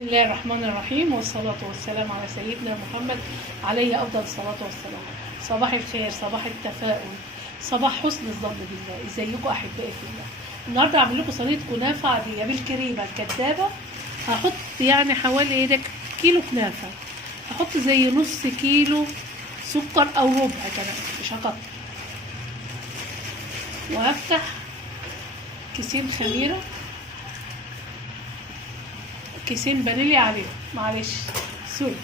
بسم الله الرحمن الرحيم، والصلاة والسلام على سيدنا محمد عليه أفضل الصلاة والسلام. صباح الخير، صباح التفاؤل، صباح حسن الظن بالله. ازيكم أحبائي في الله؟ النهارده هعمل لكم صينية كنافة عادية بالكريمة الكدابة. هحط يعني حوالي كيلو كنافة. هحط زي نص كيلو سكر أو ربع كمان، مش هكتر. وهفتح كيسين خميرة، كيسين فانيليا عليهم، معلش سوري.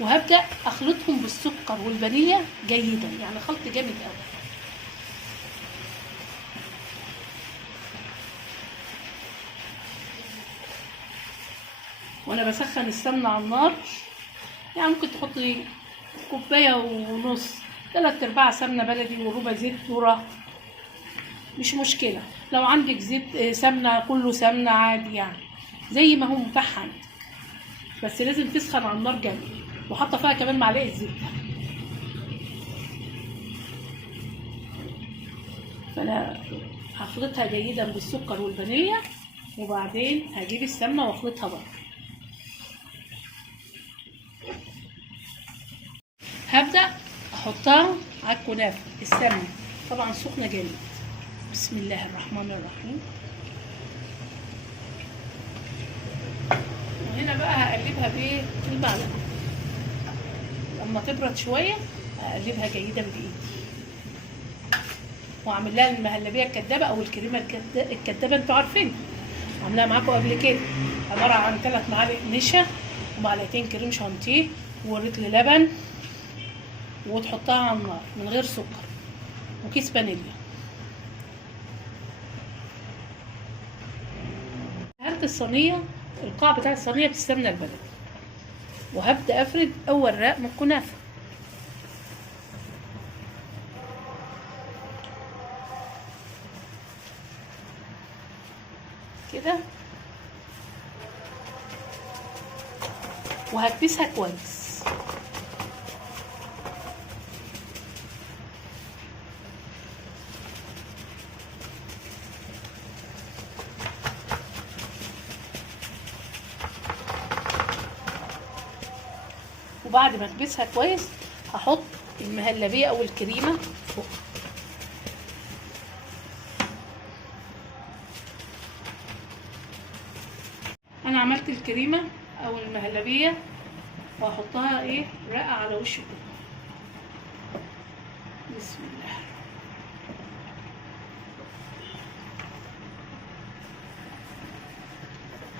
وهبدأ أخلطهم بالسكر والفانيليا جيدا، يعني خلط جامد قوي. وأنا بسخن السمنة على النار، يعني ممكن تحطي كوباية ونص، 3/4 سمنة بلدي وربع زيت ذرة، مش مشكلة. لو عندك زيت سمنة كله سمنة عادي، يعني زي ما هو متاح عندك، بس لازم تسخن على النار جامد. وحاطة فيها كمان معلقة زيت. فأنا هخلطها جيدا بالسكر والفانيليا، وبعدين هجيب السمنة واخلطها بقى. هبدأ أحطها على الكنافة، السمنة طبعا سخنة جامد. بسم الله الرحمن الرحيم. وهنا بقى هقلبها بالمعلقة، لما تبرد شوية هقلبها جيدا بإيدي، واعمل لها المهلبية الكدابة او الكريمة الكدابة، انتوا عارفين عاملاها معاكم قبل كده. عبارة عن 3 معالق نشا ومعلقتين كريم شانتيه ورطل لبن، وتحطها على النار من غير سكر، وكيس فانيليا. هات الصينية، القاع بتاع الصينية بالسمنة البلدي، وهبدأ افرد اول رق من الكنافة كده، وهكبسها كويس. وبعد ما اكبسها كويس هحط المهلبية او الكريمة فوق. انا عملت الكريمة او المهلبية، وهحطها رقة على وش كده. بسم الله.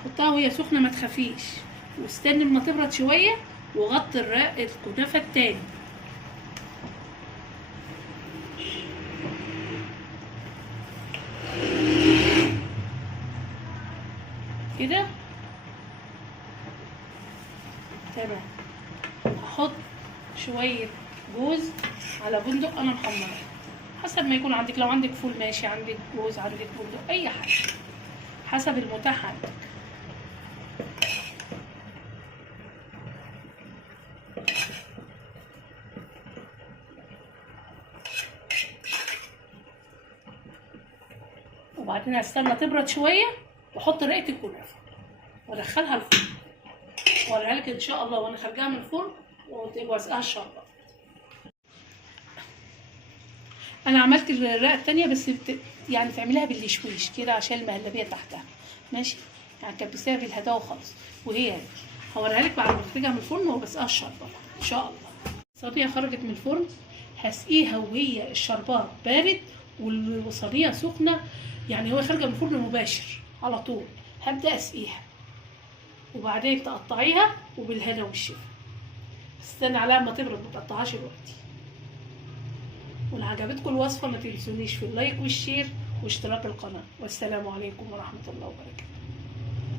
حطها وهي سخنة، ما تخافيش، واستني لما تبرد شوية، وغطي الرق الكنافة التاني كده. تمام. هحط شوية جوز على بندق انا محمرة، حسب ما يكون عندك. لو عندك فول ماشي، عندك جوز، عندك بندق، اي حاجة حسب المتاح عندك. وبعدين هستنى تبرد شوية، واحط رقة الكنافة وادخلها الفرن، واوريها لك ان شاء الله وانا خارجاها من الفرن واسقاها الشربات. انا عملت الرقه التانية، بس يعني تعمليها بالشويش كده عشان المهلبيه تحتها، ماشي؟ يعني كبسيها في الهداوه خالص. وهي هوريها لك بعد ما اخرجها من الفرن وبسقاها الشربات ان شاء الله. الصينيه خرجت من الفرن، هسقيها وهي الشربات بارد والصينيه سخنه، يعني هو خارجه من الفرن مباشر على طول. هبدا اسقيها، وبعدين تقطعيها وبالهنا والشفا. استنى عليها ما تبرد، ما تقطعهاش دلوقتي. ولو عجبتكم الوصفه ما تنسونيش في اللايك والشير واشتراك القناه. والسلام عليكم ورحمه الله وبركاته.